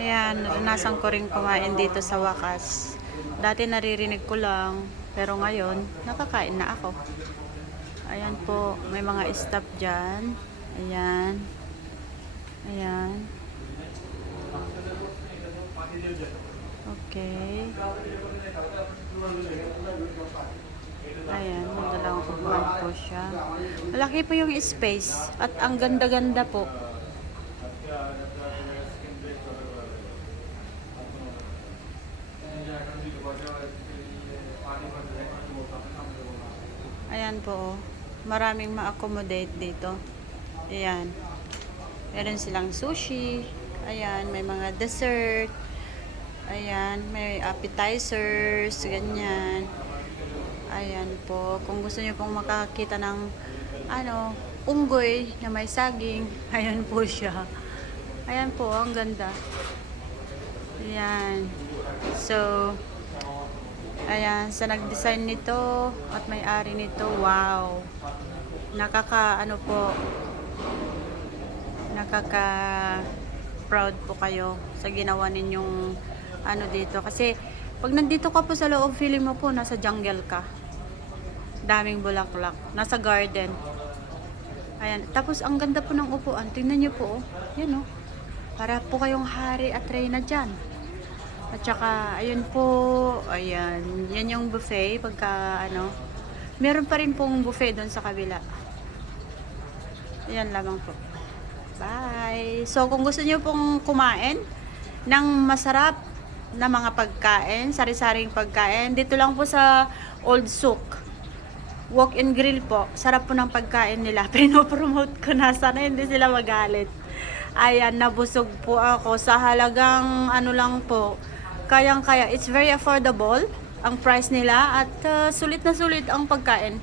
Ayan, naranasan ko rin kumain dito sa wakas. Dati naririnig ko lang, pero ngayon, nakakain na ako. Ayan po, may mga staff dyan. Ayan. Ayan. Okay. Ayan, dalawang upuan po siya. Malaki po yung space at ang ganda-ganda po. Ayan po, maraming ma-accommodate dito. Ayan. Meron silang sushi. Ayan, may mga dessert. Ayan, may appetizers, ganyan. Ayan po, kung gusto niyo pong makakita ng unggoy na may saging, ayan po siya. Ayan po, ang ganda. Ayan. So, ayan, sa nag-design nito at may-ari nito, wow. Nakaka proud po kayo sa ginawa ninyong dito. Kasi, pag nandito ka po sa loob, feeling mo po nasa jungle ka. Daming bulaklak. Nasa garden. Ayan. Tapos, ang ganda po ng upuan. Tingnan nyo po, oh. Yan, oh. Para po kayong hari at reyna dyan. At saka, ayun po, ayan, yan yung buffet, meron pa rin pong buffet doon sa kabila. Ayan lamang po. Bye! So, kung gusto niyo pong kumain ng masarap na mga pagkain, sari-saring pagkain, dito lang po sa Old Souk. Walk-in grill po. Sarap po ng pagkain nila. Pinopromote ko na. Sana hindi sila magalit. Ayan, nabusog po ako sa halagang lang po. Kayang-kaya. It's very affordable ang price nila at sulit na sulit ang pagkain.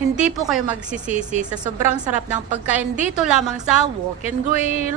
Hindi po kayo magsisisi sa sobrang sarap ng pagkain dito lamang sa Walk and Grill.